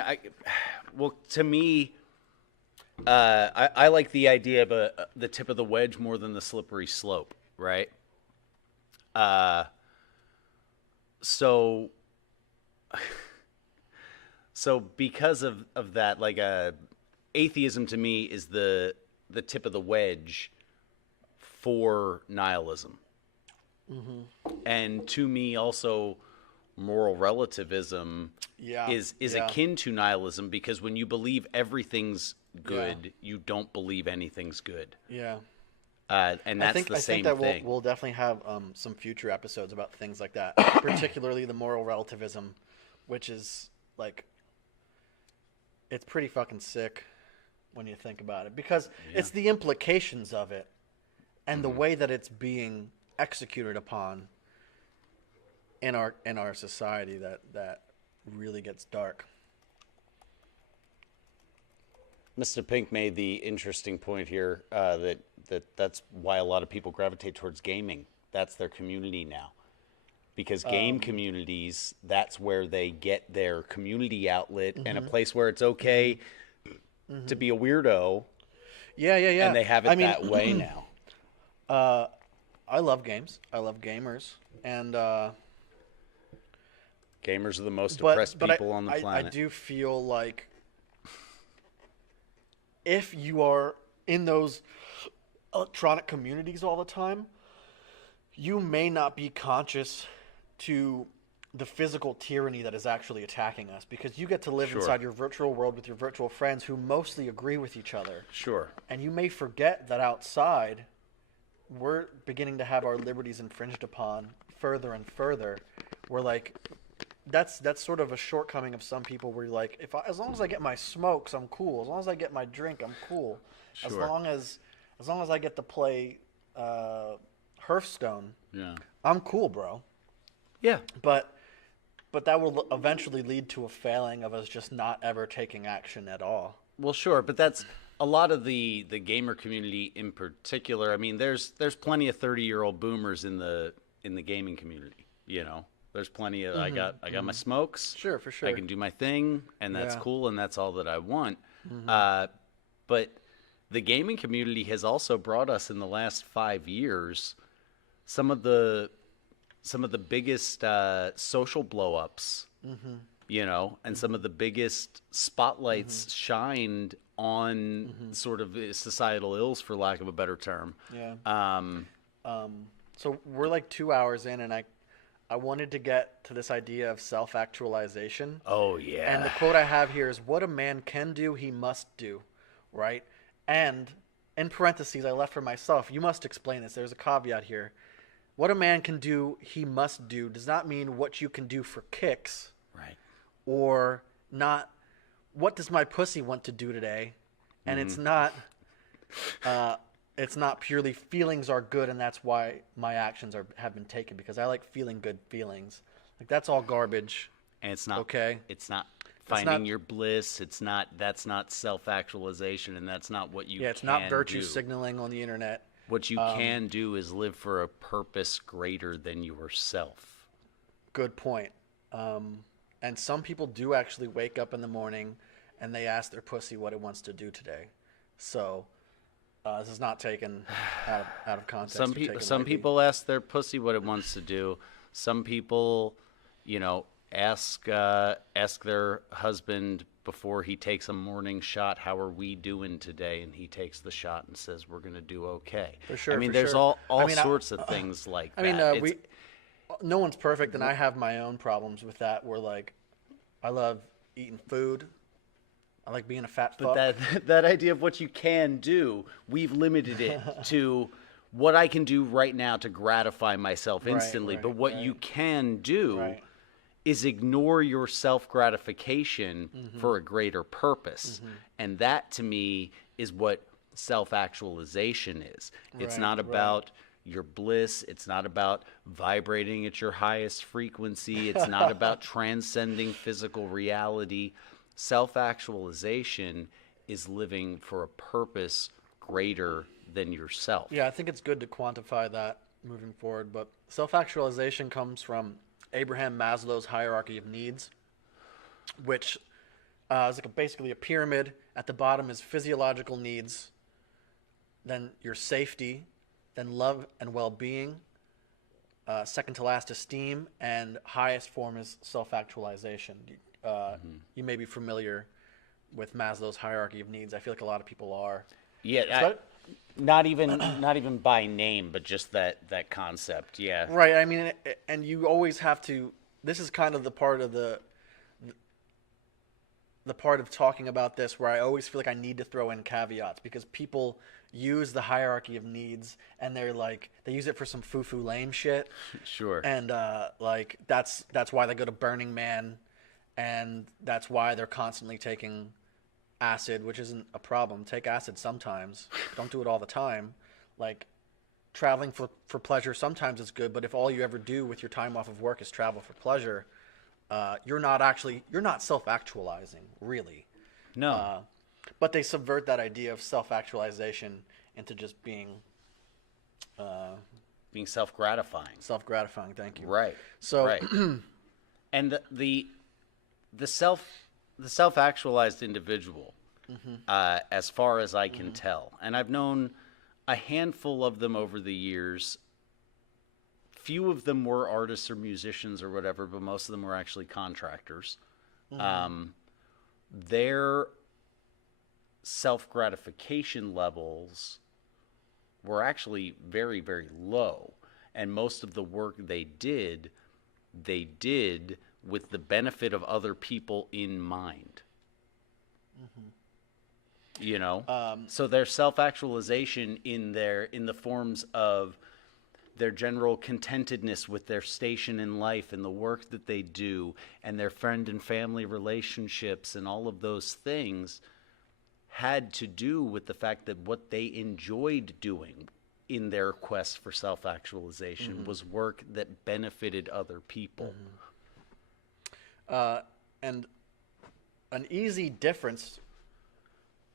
well, to me, I like the idea of the tip of the wedge more than the slippery slope, right? So because of that, like, atheism to me is the tip of the wedge for nihilism. And to me also, moral relativism is akin to nihilism, because when you believe everything's good, you don't believe anything's good. Yeah. And that's the same thing. thing. We'll definitely have some future episodes about things like that, particularly the moral relativism, which is like, it's pretty fucking sick when you think about it, because it's the implications of it and the way that it's being executed upon in our society that really gets dark. Mr. Pink made the interesting point here that's why a lot of people gravitate towards gaming. That's their community now. Because game communities, that's where they get their community outlet and a place where it's okay to be a weirdo. Yeah. And they have it that way now. I love games. I love gamers. And gamers are the most oppressed people on the planet. I do feel like if you are in those electronic communities all the time, you may not be conscious to the physical tyranny that is actually attacking us, because you get to live inside your virtual world with your virtual friends who mostly agree with each other. Sure. And you may forget that outside, we're beginning to have our liberties infringed upon further and further. We're like, that's sort of a shortcoming of some people, where you're like, as long as I get my smokes, I'm cool. As long as I get my drink, I'm cool. Sure. As long as I get to play Hearthstone, I'm cool, bro. Yeah. But that will eventually lead to a failing of us just not ever taking action at all. Well, sure, but that's a lot of the gamer community in particular. I mean, there's plenty of 30-year-old boomers in the gaming community, you know. There's plenty of I got my smokes. Sure, for sure. I can do my thing, and that's cool, and that's all that I want. But the gaming community has also brought us in the last 5 years some of the biggest social blow-ups, you know, and some of the biggest spotlights shined on sort of societal ills, for lack of a better term. Yeah. So we're like 2 hours in, and I wanted to get to this idea of self-actualization. Oh, yeah. And the quote I have here is, what a man can do, he must do, right? And in parentheses, I left for myself, you must explain this. There's a caveat here. What a man can do, he must do does not mean what you can do for kicks. Right. Or not, what does my pussy want to do today? And it's not purely feelings are good and that's why my actions have been taken, because I like feeling good feelings. Like, that's all garbage. And it's not okay. It's not finding your bliss. That's not self-actualization, and that's not what you can do. Yeah, it's not virtue signaling on the internet. What you can do is live for a purpose greater than yourself. Good point. And some people do actually wake up in the morning and they ask their pussy what it wants to do today. So this is not taken out of context. Some people ask their pussy what it wants to do. Some people, you know, ask their husband before he takes a morning shot, how are we doing today? And he takes the shot and says, we're going to do okay. For sure. I mean, for there's sure. all sorts of things like that. I mean, no one's perfect, and I have my own problems with that, where, like, I love eating food. I like being a fat But fuck. that idea of what you can do, we've limited it to what I can do right now to gratify myself instantly. But what you can do Right. is ignore your self gratification for a greater purpose. And that to me is what self actualization is. It's Right, not right. about your bliss, it's not about vibrating at your highest frequency, it's not about transcending physical reality. Self actualization is living for a purpose greater than yourself. Yeah, I think it's good to quantify that moving forward. But self-actualization comes from Abraham Maslow's hierarchy of needs, which is like basically a pyramid. At the bottom is physiological needs, then your safety, then love and well-being. Second to last, esteem, and highest form is self-actualization. You may be familiar with Maslow's hierarchy of needs. I feel like a lot of people are. Yeah, So- not even by name, but just that concept. Yeah. Right. I mean, and you always have to. This is kind of the part of the part of talking about this where I always feel like I need to throw in caveats because people use the hierarchy of needs and they're like they use it for some foo-foo lame shit. Sure. And like that's why they go to Burning Man, and that's why they're constantly taking acid, which isn't a problem. Take acid sometimes. Don't do it all the time. Like traveling for pleasure sometimes is good, but if all you ever do with your time off of work is travel for pleasure, you're not self-actualizing, really. No. But they subvert that idea of self-actualization into just being Being self-gratifying. self-gratifying. Thank you. Right. So right. And the self-actualized individual, as far as I can tell, and I've known a handful of them over the years. Few of them were artists or musicians or whatever, but most of them were actually contractors. Their self-gratification levels were actually very, very low. And most of the work they did with the benefit of other people in mind. You know? So their self-actualization in the forms of their general contentedness with their station in life and the work that they do and their friend and family relationships and all of those things had to do with the fact that what they enjoyed doing in their quest for self-actualization was work that benefited other people. and an easy difference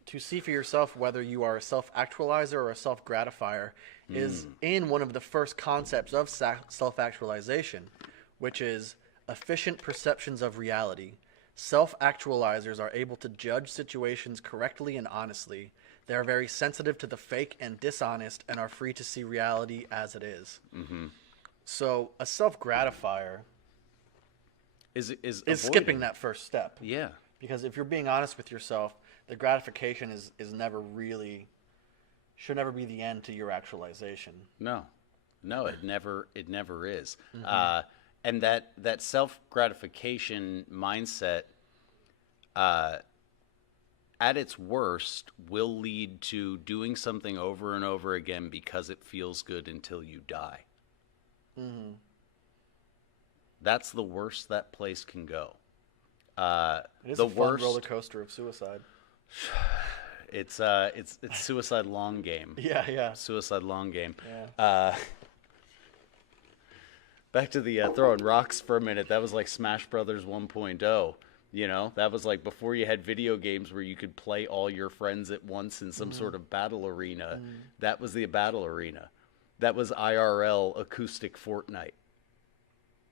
to see for yourself whether you are a self-actualizer or a self-gratifier is in one of the first concepts of self-actualization, which is efficient perceptions of reality. Self-actualizers are able to judge situations correctly and honestly. They are very sensitive to the fake and dishonest and are free to see reality as it is. So a self-gratifier Is is avoiding. skipping that first step. Yeah. Because if you're being honest with yourself, the gratification is never really, should never be the end to your actualization. No, it never is. And that self gratification mindset, at its worst, will lead to doing something over and over again because it feels good until you die. That's the worst that place can go. It is The a fun worst. roller coaster of suicide. It's suicide long game. Yeah. Suicide long game. Yeah. Back to the throwing rocks for a minute. That was like Smash Brothers 1.0. You know, that was like before you had video games where you could play all your friends at once in some sort of battle arena. That was the battle arena. That was IRL acoustic Fortnite.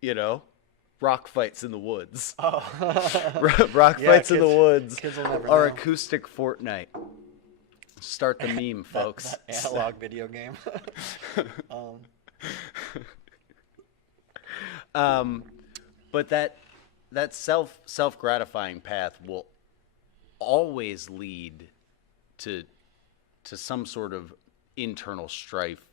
You know? Rock fights in the woods. Oh. Rock Yeah, fights in the kids- woods kids will never are know. acoustic Fortnite. Start the meme, folks. That analog video game. But that self gratifying path will always lead to some sort of internal strife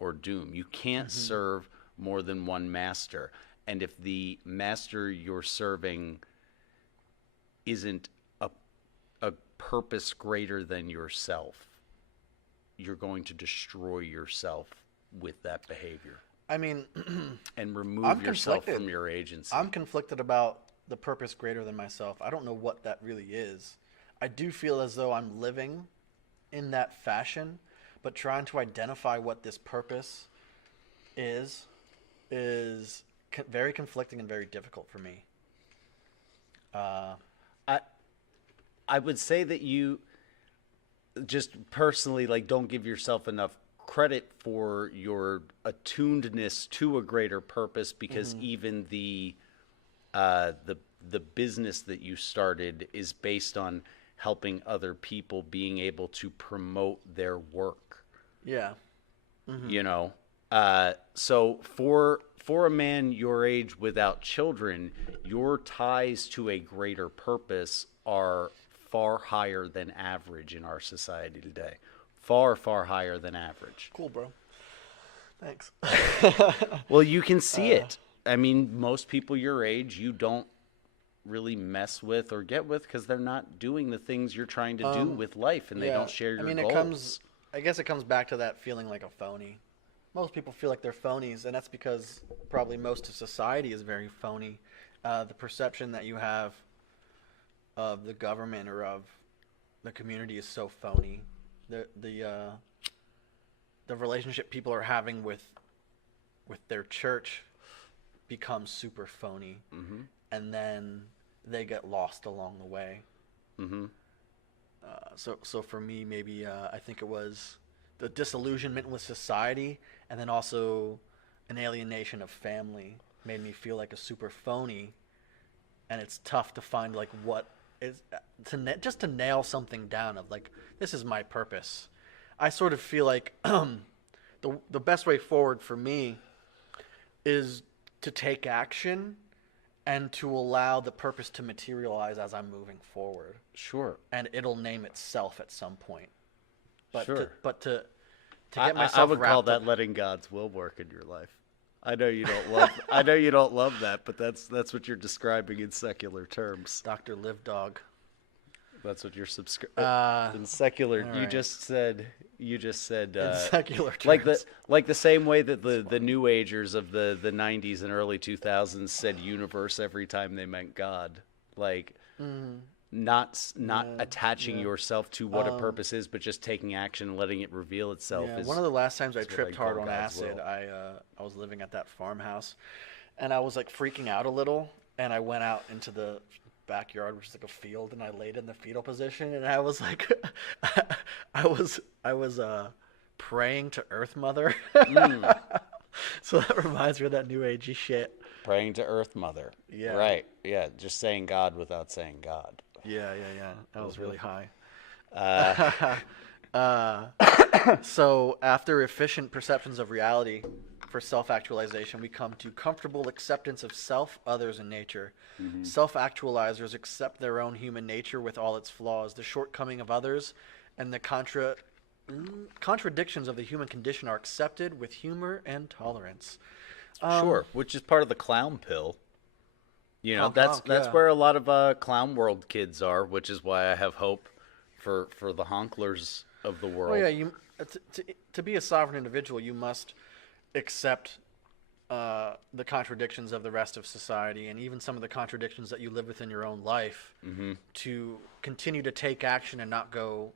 or doom. You can't serve more than one master, and if the master you're serving isn't a purpose greater than yourself, you're going to destroy yourself with that behavior. I mean, and remove I'm yourself conflicted. from your agency. I'm conflicted about the purpose greater than myself. I don't know what that really is. I do feel as though I'm living in that fashion, but trying to identify what this purpose is very conflicting and very difficult for me. I would say that you just personally, like, don't give yourself enough credit for your attunedness to a greater purpose, because even the business that you started is based on helping other people being able to promote their work. Yeah. You know, so for a man your age without children, your ties to a greater purpose are far higher than average in our society today. Far, far higher than average. Cool, bro. Thanks. Well, you can see it. I mean, most people your age, you don't really mess with or get with because they're not doing the things you're trying to do with life, and they don't share your goals. I guess it comes back to that feeling like a phony. Most people feel like they're phonies, and that's because probably most of society is very phony. The perception that you have of the government or of the community is so phony. The relationship people are having with their church becomes super phony, and then they get lost along the way. So for me, maybe I think it was the disillusionment with society, and then also an alienation of family made me feel like a super phony, and it's tough to find like what is just to nail something down of like, this is my purpose. I sort of feel like the best way forward for me is to take action and to allow the purpose to materialize as I'm moving forward. Sure. And it'll name itself at some point. But Sure. to get myself I would call wrapped up- that letting God's will work in your life. I know you don't love I know you don't love that, but that's what you're describing in secular terms. Dr. Live Dog. That's what you're in secular. all You right. just said In secular terms. like the same way that the New Agers of the 90s and early 2000s said universe every time they meant God. Like not attaching yourself to what a purpose is, but just taking action and letting it reveal itself. Yeah, is one of the last times I what I tripped hard call on God's acid, will. I was living at that farmhouse, and I was like freaking out a little, and I went out into the backyard, which is like a field, and I laid in the fetal position, and I was like, I was praying to Earth Mother. So that reminds me of that new agey shit. Praying to Earth Mother. Yeah. Right. Yeah. Just saying God without saying God. Yeah. That was really high. So after efficient perceptions of reality for self-actualization, we come to comfortable acceptance of self, others, and nature. Self-actualizers accept their own human nature with all its flaws. The shortcoming of others and the contradictions of the human condition are accepted with humor and tolerance. Sure. Which is part of the clown pill. You know, that's yeah. where a lot of clown world kids are, which is why I have hope for the honklers of the world. Oh yeah, to be a sovereign individual, you must accept the contradictions of the rest of society, and even some of the contradictions that you live within your own life, to continue to take action and not go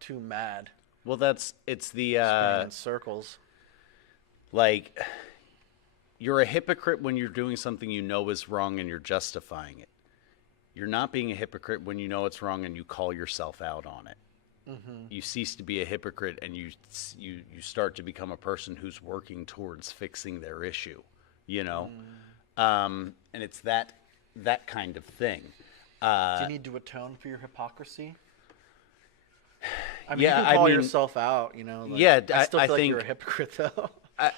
too mad, Well, it's the spinning in circles. like, you're a hypocrite when you're doing something you know is wrong and you're justifying it. You're not being a hypocrite when you know it's wrong and you call yourself out on it. You cease to be a hypocrite, and you start to become a person who's working towards fixing their issue, you know? And it's that kind of thing. Do you need to atone for your hypocrisy? I mean, Yeah, you can call I mean- yourself out, you know. Like, Yeah, I still I feel like you're a think- hypocrite, though.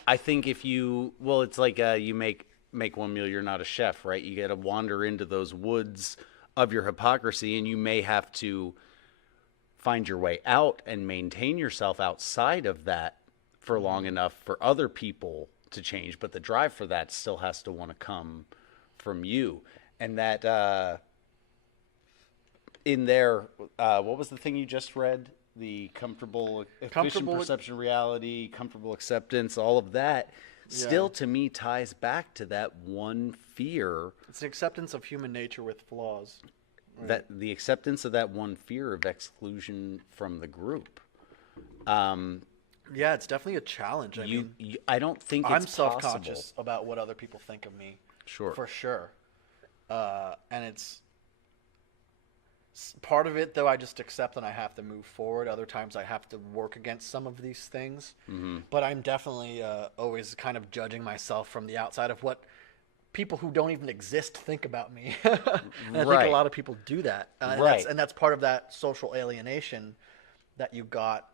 I think if it's like you make one meal, you're not a chef, right? You got to wander into those woods of your hypocrisy, and you may have to find your way out and maintain yourself outside of that for long enough for other people to change. But the drive for that still has to want to come from you. And that in there, what was the thing you just read? The efficient Comfortable- perception of reality, comfortable acceptance, all of that still to me ties back to that one fear, It's an acceptance of human nature with flaws. that the acceptance of that one fear of exclusion from the group. Yeah, it's definitely a challenge. I don't think I'm it's self-conscious possible. about what other people think of me. Sure. For sure. And it's part of it, though, I just accept and I have to move forward. Other times I have to work against some of these things. Mm-hmm. But I'm definitely always kind of judging myself from the outside of what people who don't even exist think about me. And I think a lot of people do that. And that's part of that social alienation that you got.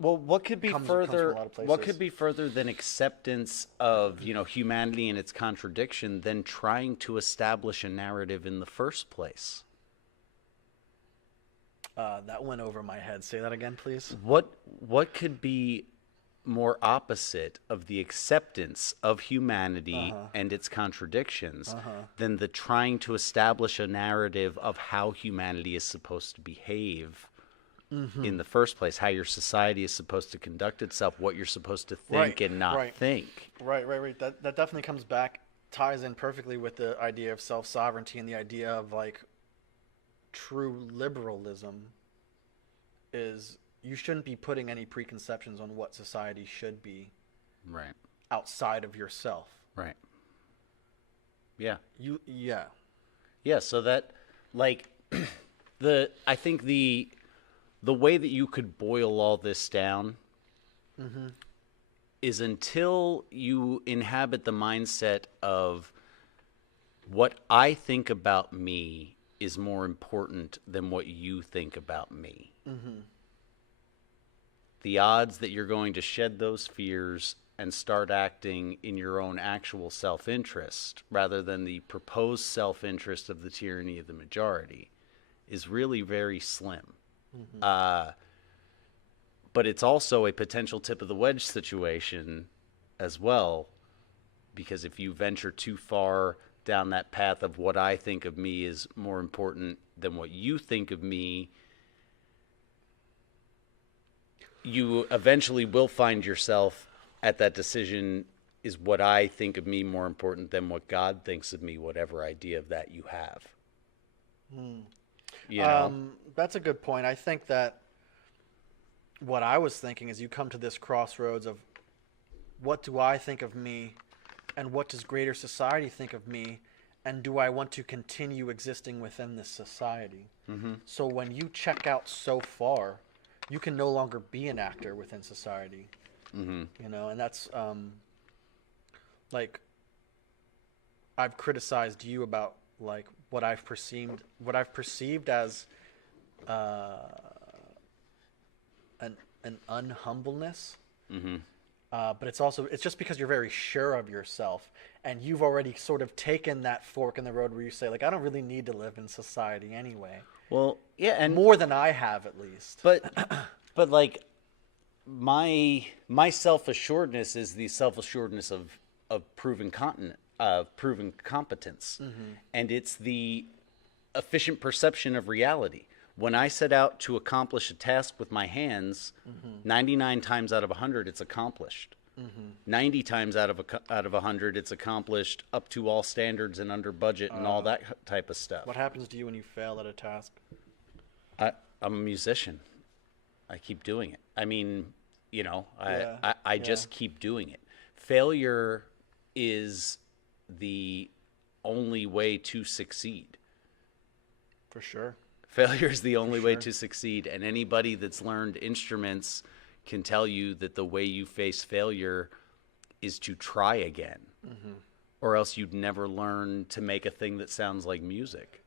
Well, what could be comes from a further? lot of What places. could be further than acceptance of humanity and its contradiction than trying to establish a narrative in the first place? That went over my head. Say that again, please. What could be more opposite of the acceptance of humanity and its contradictions than the trying to establish a narrative of how humanity is supposed to behave in the first place, how your society is supposed to conduct itself, what you're supposed to think and not think. Right. That definitely comes back, ties in perfectly with the idea of self-sovereignty and the idea of like true liberalism is you shouldn't be putting any preconceptions on what society should be Right. outside of yourself. Right. Yeah. Yeah, so that like I think the way that you could boil all this down is until you inhabit the mindset of what I think about me is more important than what you think about me. The odds that you're going to shed those fears and start acting in your own actual self-interest rather than the proposed self-interest of the tyranny of the majority is really very slim. But it's also a potential tip of the wedge situation as well, because if you venture too far down that path of what I think of me is more important than what you think of me, you eventually will find yourself at that decision, is what I think of me more important than what God thinks of me, whatever idea of that you have. You know? That's a good point. I think that what I was thinking is you come to this crossroads of what do I think of me and what does greater society think of me, and do I want to continue existing within this society? So when you check out so far, you can no longer be an actor within society. And that's like I've criticized you about like what I've perceived as an unhumbleness. But it's just because you're very sure of yourself and you've already sort of taken that fork in the road where you say like, I don't really need to live in society anyway. Well, yeah, and More than I have at least. but like my self-assuredness is the self-assuredness of proven competence, and it's the efficient perception of reality. When I set out to accomplish a task with my hands, 99 times out of 100 it's accomplished. 90 times out of 100 it's accomplished up to all standards and under budget and all that type of stuff. What happens to you when you fail at a task? I'm a musician. I keep doing it. I mean, I just keep doing it. Failure is the only way to succeed. For sure. Failure is the only way to succeed, and anybody that's learned instruments can tell you that the way you face failure is to try again, or else you'd never learn to make a thing that sounds like music.